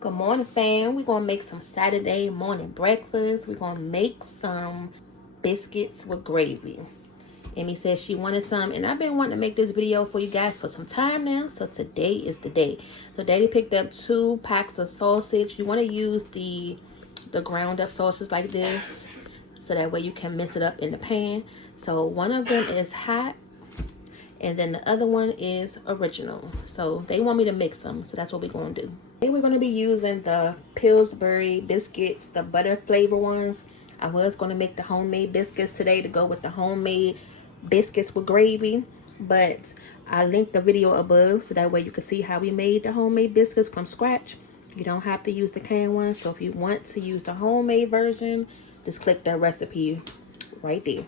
Good morning, fam. We're going to make some Saturday morning breakfast. We're going to make some biscuits with gravy. Amy says she wanted some, and I've been wanting to make this video for you guys for some time now, so today is the day. So Daddy picked up 2 packs of sausage. You want to use the ground up sausage like this, so that way you can mix it up in the pan. So one of them is hot, and then the other one is original. So they want me to mix them, so that's what we're going to do. Today we're going to be using the Pillsbury biscuits, the butter flavor ones. I was going to make the homemade biscuits today to go with the homemade biscuits with gravy, but I linked the video above so that way you can see how we made the homemade biscuits from scratch. You don't have to use the canned ones, so if you want to use the homemade version, just click that recipe right there.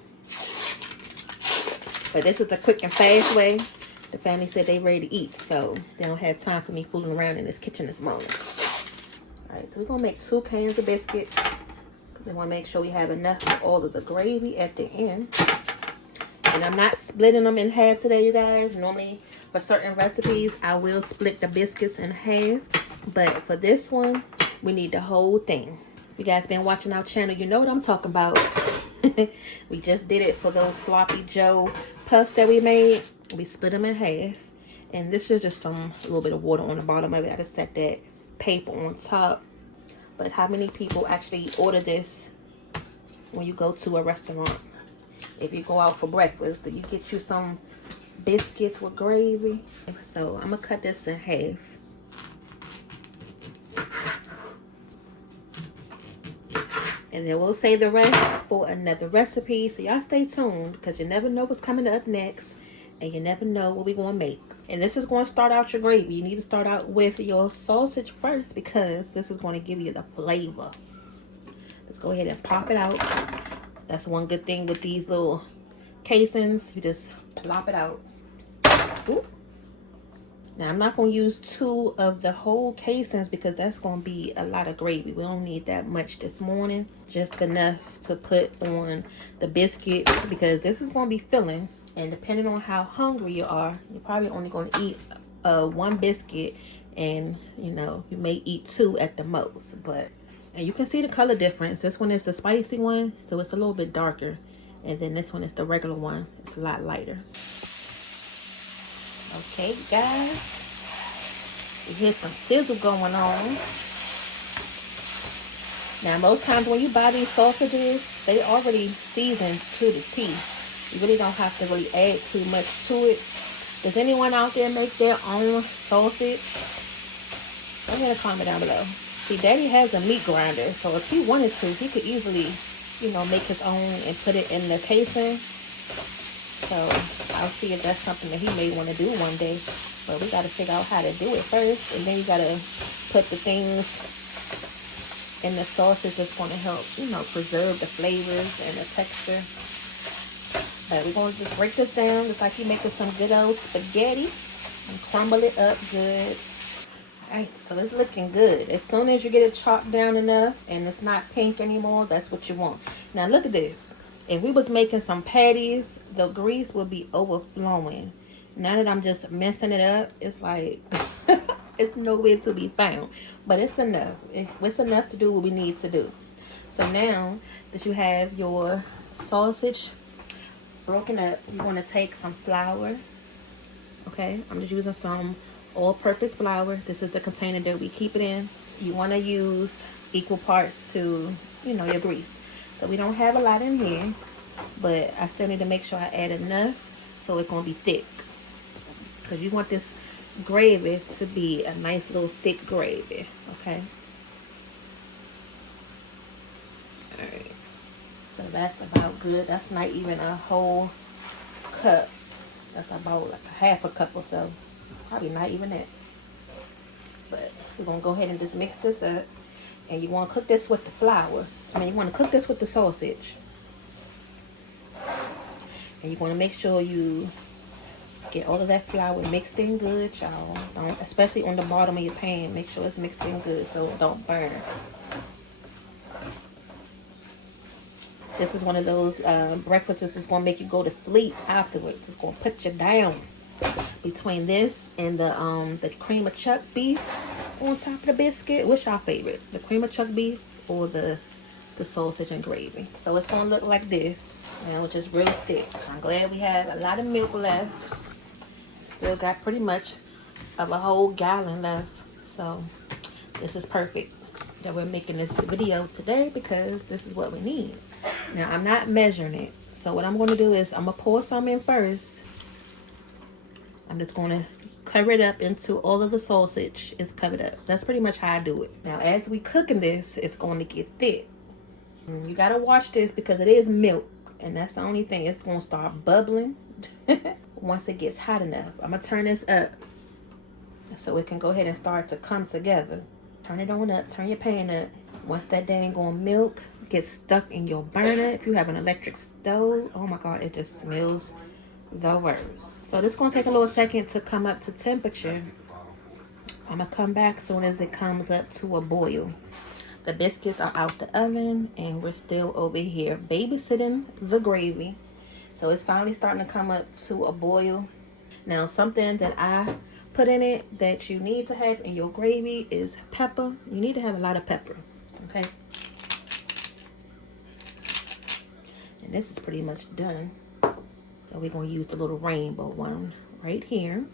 But this is the quick and fast way. The family said they ready to eat, so they don't have time for me fooling around in this kitchen this morning. Alright, so we're going to make 2 cans of biscuits. We want to make sure we have enough for all of the gravy at the end. And I'm not splitting them in half today, you guys. Normally, for certain recipes, I will split the biscuits in half. But for this one, we need the whole thing. If you guys been watching our channel, you know what I'm talking about. We just did it for those Sloppy Joe puffs that we made. We split them in half. And this is just a little bit of water on the bottom of it. I just set that paper on top. But how many people actually order this when you go to a restaurant? If you go out for breakfast, you get you some biscuits with gravy. So I'm going to cut this in half. And then we'll save the rest for another recipe. So y'all stay tuned, because you never know what's coming up next. And you never know what we're going to make. And this is going to start out your gravy. You need to start out with your sausage first, because this is going to give you the flavor. Let's go ahead and pop it out. That's one good thing with these little casings. You just plop it out. Ooh. Now, I'm not going to use 2 of the whole casings, because that's going to be a lot of gravy. We don't need that much this morning. Just enough to put on the biscuits, because this is going to be filling. And depending on how hungry you are, you're probably only going to eat 1 biscuit. And, you know, you may eat 2 at the most. And you can see the color difference. This one is the spicy one, so it's a little bit darker. And then this one is the regular one. It's a lot lighter. Okay, guys. You hear some sizzle going on. Now, most times when you buy these sausages, they already seasoned to the T. You really don't have to really add too much to it. Does anyone out there make their own sausage? Go ahead and comment down below. See, Daddy has a meat grinder, so if he wanted to, he could easily, you know, make his own and put it in the casing. So I'll see if that's something that he may want to do one day. But we got to figure out how to do it first. And then you got to put the things in the sausage that's going to help, you know, preserve the flavors and the texture. But we're going to just break this down just like you're making some good old spaghetti. And crumble it up good. Alright, so it's looking good. As soon as you get it chopped down enough and it's not pink anymore, that's what you want. Now look at this. If we was making some patties, the grease would be overflowing. Now that I'm just messing it up, it's like it's nowhere to be found. But it's enough. It's enough to do what we need to do. So now that you have your sausage broken up, you're going to take some flour. Okay, I'm just using some all-purpose flour. This is the container that we keep it in. You want to use equal parts to, you know, your grease. So we don't have a lot in here, but I still need to make sure I add enough so it's going to be thick. Because you want this gravy to be a nice little thick gravy. Okay. Alright. So that's about good. That's not even a whole cup. That's about like a half a cup or so. Probably not even that. But we're going to go ahead and just mix this up. And you want to cook this with the flour. You want to cook this with the sausage. And you want to make sure you get all of that flour mixed in good, y'all. Especially on the bottom of your pan. Make sure it's mixed in good so it don't burn. This is one of those breakfasts that's going to make you go to sleep afterwards. It's going to put you down. Between this and the cream of chuck beef, on top of the biscuit. What's your favorite? The cream of chuck beef or the sausage and gravy? So it's gonna look like this, and which is really thick. I'm glad we have a lot of milk left. Still got pretty much of a whole gallon left. So this is perfect that we're making this video today because this is what we need. Now I'm not measuring it. So what I'm going to do is I'm going to pour some in first. I'm just going to cover it up until all of the sausage is covered up. That's pretty much how I do it. Now as we cooking this, it's going to get thick. And you got to watch this because it is milk. And that's the only thing. It's going to start bubbling once it gets hot enough. I'm going to turn this up so it can go ahead and start to come together. Turn it on up. Turn your pan up. Once that dang on milk gets stuck in your burner, if you have an electric stove, oh my god, it just smells the worst. So this is going to take a little second to come up to temperature. I'm going to come back as soon as it comes up to a boil. The biscuits are out the oven and we're still over here babysitting the gravy. So it's finally starting to come up to a boil. Now something that I put in it that you need to have in your gravy is pepper. You need to have a lot of pepper. Okay. And this is pretty much done. So we're going to use the little rainbow one right here.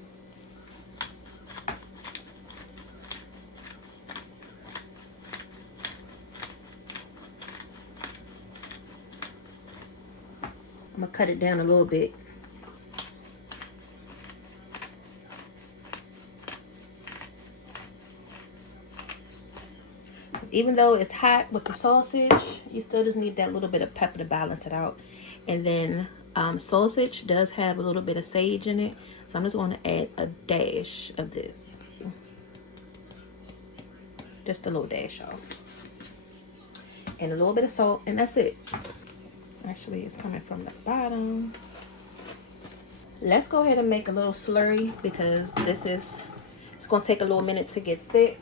I'm going to cut it down a little bit. Even though it's hot with the sausage, you still just need that little bit of pepper to balance it out. And then sausage does have a little bit of sage in it. So I'm just going to add a dash of this. Just a little dash, y'all. And a little bit of salt, and that's it. Actually, it's coming from the bottom. Let's go ahead and make a little slurry because it's going to take a little minute to get thick.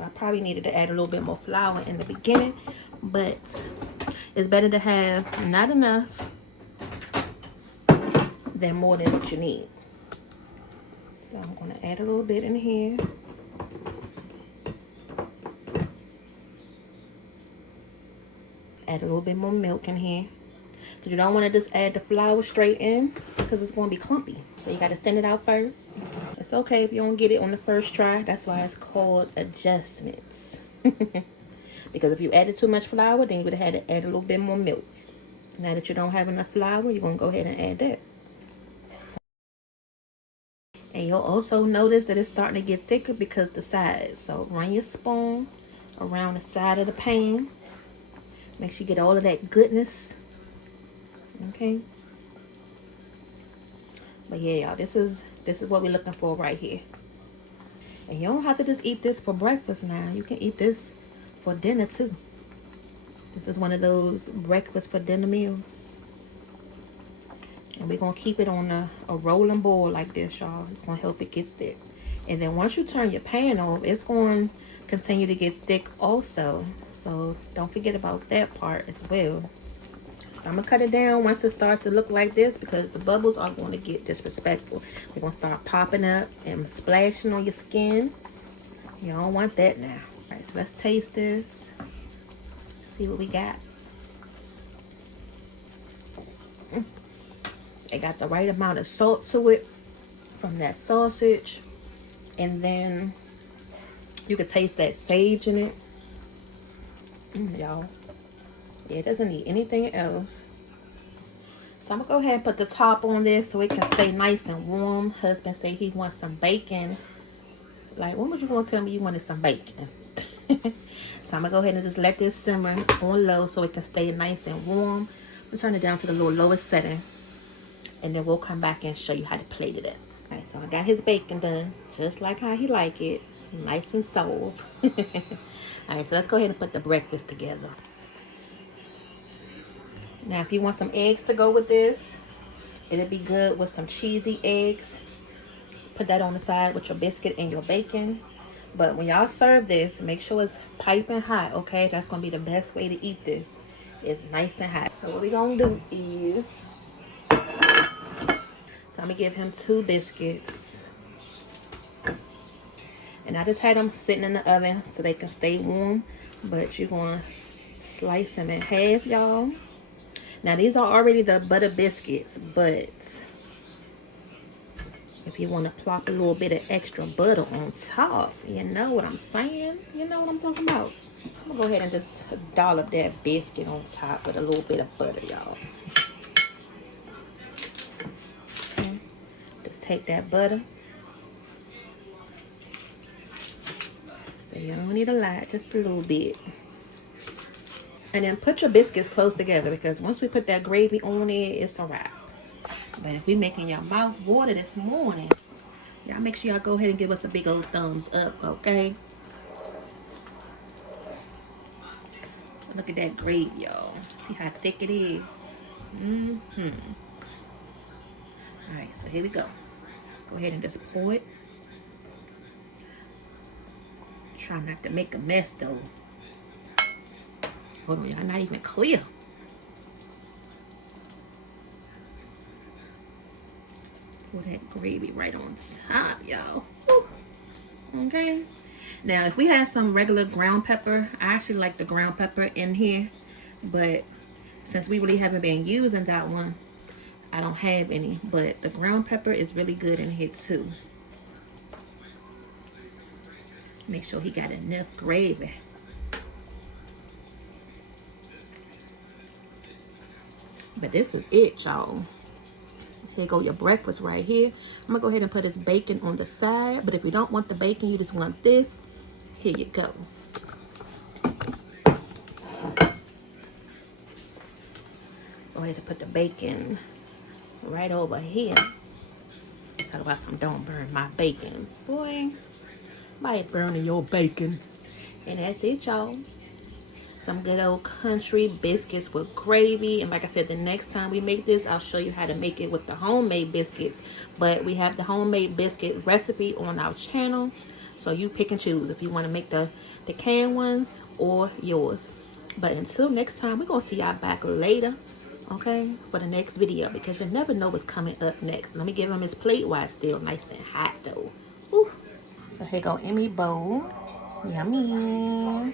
I probably needed to add a little bit more flour in the beginning, but it's better to have not enough than more than what you need. So I'm going to add a little bit in here. Add a little bit more milk in here. Because you don't want to just add the flour straight in because it's going to be clumpy. So you got to thin it out first. It's okay if you don't get it on the first try. That's why it's called adjustments. Because if you added too much flour, then you would have had to add a little bit more milk. Now that you don't have enough flour, you're going to go ahead and add that. And you'll also notice that it's starting to get thicker because the sides. So run your spoon around the side of the pan. Make sure you get all of that goodness. Okay. But yeah, y'all, this is what we're looking for right here. And you don't have to just eat this for breakfast now. You can eat this for dinner too. This is one of those breakfast for dinner meals. And we're going to keep it on a rolling boil like this, y'all. It's going to help it get thick. And then once you turn your pan off, it's going to continue to get thick also. So don't forget about that part as well. So I'm going to cut it down once it starts to look like this because the bubbles are going to get disrespectful. They're going to start popping up and splashing on your skin. You don't want that now. All right, so let's taste this. See what we got. It got the right amount of salt to it from that sausage. And then you can taste that sage in it. Y'all. Yeah, it doesn't need anything else. So I'm going to go ahead and put the top on this so it can stay nice and warm. Husband said he wants some bacon. Like, when was you going to tell me you wanted some bacon? So I'm going to go ahead and just let this simmer on low so it can stay nice and warm. I'm turn it down to the little lowest setting. And then we'll come back and show you how to plate it up. All right, so I got his bacon done, just like how he like it. Nice and soft. All right, so let's go ahead and put the breakfast together. Now, if you want some eggs to go with this, it'll be good with some cheesy eggs. Put that on the side with your biscuit and your bacon. But when y'all serve this, make sure it's piping hot, okay? That's going to be the best way to eat this. It's nice and hot. So what we're going to do is I'm gonna give him 2 biscuits. And I just had them sitting in the oven so they can stay warm. But you're gonna slice them in half, y'all. Now these are already the butter biscuits, but if you want to plop a little bit of extra butter on top, you know what I'm saying? You know what I'm talking about. I'm gonna go ahead and just dollop that biscuit on top with a little bit of butter, y'all. Okay. Just take that butter. So you don't need a lot, just a little bit. And then put your biscuits close together, because once we put that gravy on it, it's a wrap. But if we making your mouth water this morning, y'all make sure y'all go ahead and give us a big old thumbs up, okay? So look at that gravy, y'all. See how thick it is? Alright, so here we go. Go ahead and just pour it. Try not to make a mess though. Hold on, y'all, not even clear. Pour that gravy right on top, y'all. Okay. Now, if we had some regular ground pepper, I actually like the ground pepper in here, but since we really haven't been using that one, I don't have any. But the ground pepper is really good in here too. Make sure he got enough gravy. But this is it, y'all. Here go your breakfast right here. I'm gonna go ahead and put this bacon on the side. But if you don't want the bacon, you just want this, here you go. Go ahead and put the bacon right over here. Talk about some don't burn my bacon. Boy, might burn your bacon. And that's it, y'all. Some good old country biscuits with gravy. And like I said, the next time we make this, I'll show you how to make it with the homemade biscuits. But we have the homemade biscuit recipe on our channel, so you pick and choose if you want to make the canned ones or yours. But until next time, we're gonna see y'all back later, okay, for the next video, because you never know what's coming up next. Let me give him his plate while it's still nice and hot though. Ooh. So here go Emmy bowl. Yummy.